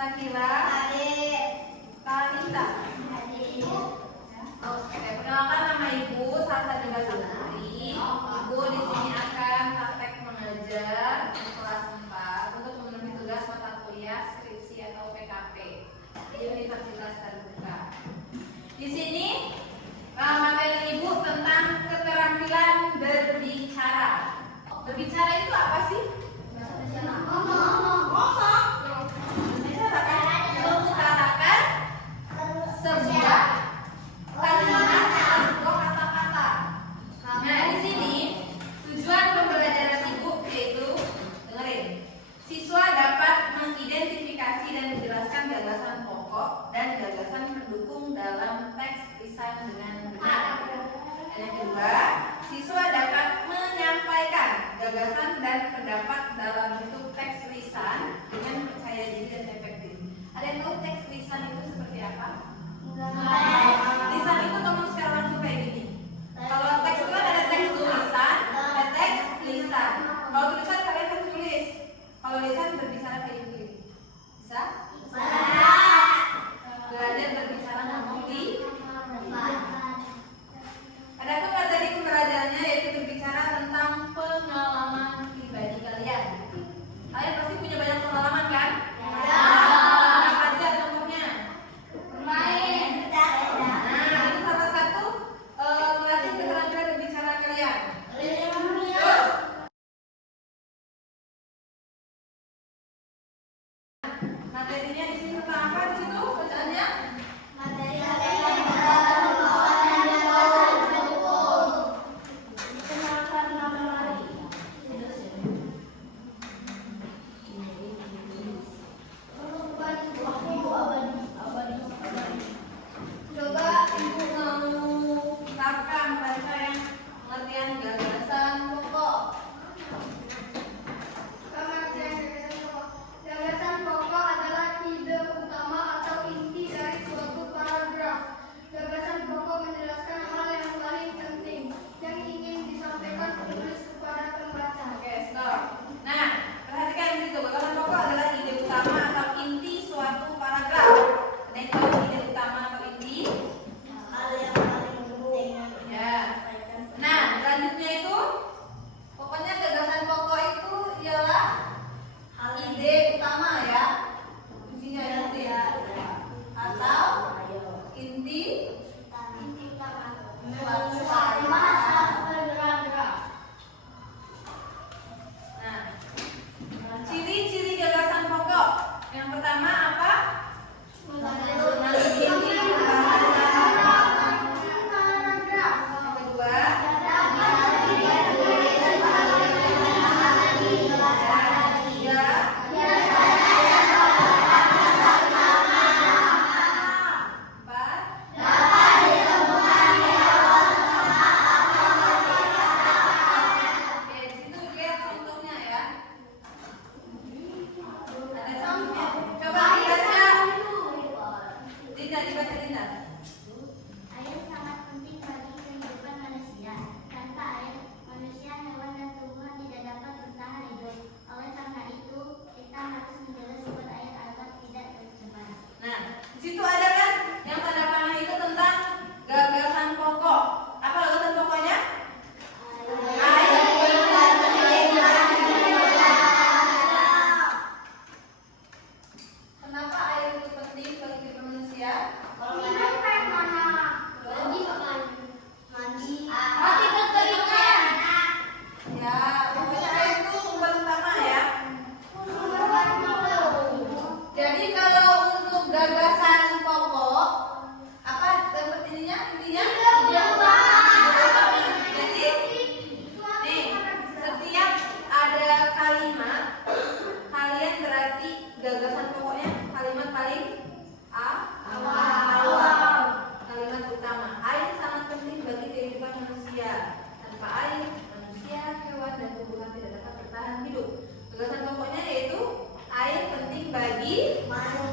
Sakila. Talita. Oke, perkenalkan nama Ibu Salsabila Putri. Ibu di sini akan praktek mengajar kelas 4 untuk memenuhi tugas mata kuliah skripsi atau PKP di Universitas Terbuka. Di sini materi Ibu tentang keterampilan berbicara. Berbicara itu apa sih? Mengutarakan sebuah kalimat atau sebuah kata-kata. Nah, di sini tujuan pembelajaran Ibu yaitu, dengerin, siswa dapat mengidentifikasi dan menjelaskan gagasan pokok dan gagasan pendukung dalam teks lisan dengan benar. Dan yang kedua, siswa dapat menyampaikan gagasan dan pendapat dalam bentuk teks lisan dengan percaya diri dan efektif. Ada yang tahu teks lisan itu seperti apa? Lisan itu ngomong secara langsung kayak gini. Kalau teks itu kan ada teks tulisan, ada teks lisan. Kalau tulisan kalian harus tulis. Kalau lisan berbicara kayak gini. Bisa? Belajar berbicara ngomong di depan. Adapun materi pembelajarannya yaitu berbicara tentang pengalaman pribadi kalian. Kalian pasti punya banyak pengalaman kan? Ya. Apa aja contohnya? Bermain. Nah, itu salah satu melatih keterampilan berbicara kalian. Terus materinya di sini tentang apa di situ bacaannya? Coba Ibu mau Kakak membaca yang pengertian gagasan pokok. Gagasan pokok adalah ide utama atau inti dari suatu paragraf. Gagasan pokok menjelaskan hal yang paling penting yang ingin disampaikan penulis kepada pembaca. Oke, stop. Nah, perhatikan di situ. Gagasan pokok adalah ide utama atau inti suatu paragraf. Ada yang tahu ide utama atau inti? Hal yang paling penting. Ya. Nah, selanjutnya itu pokoknya gagasan pokok itu ialah ide utama ya. Intinya itu ya. Atau inti suatu paragraf. Nah, ciri-ciri gagasan pokok. Yang pertama apa? Memiliki bahasan. Yang kedua, Air sangat penting bagi kehidupan manusia. Tanpa air, manusia, hewan, dan tumbuhan tidak dapat bertahan hidup. Oleh karena itu, kita harus menjaga sumber air agar tidak tercemar. Nah, di situ ada kan yang tanda panah itu tentang gagasan pokok. Apa gagasan pokoknya? Air penting bagi manusia. Kenapa air itu penting bagi kehidupan manusia? Ya, pokoknya air itu sumber utama ya. Jadi kalau untuk gagasan pokok apa intinya? Jadi nih, setiap ada kalimat kalian berarti gagasan pokoknya kalimat paling awal. Kalimat utama. Air sangat penting bagi kehidupan manusia. Tanpa air, manusia, hewan, dan tumbuhan tidak dapat bertahan hidup. Gagasan pokoknya yaitu air penting bagi manusia.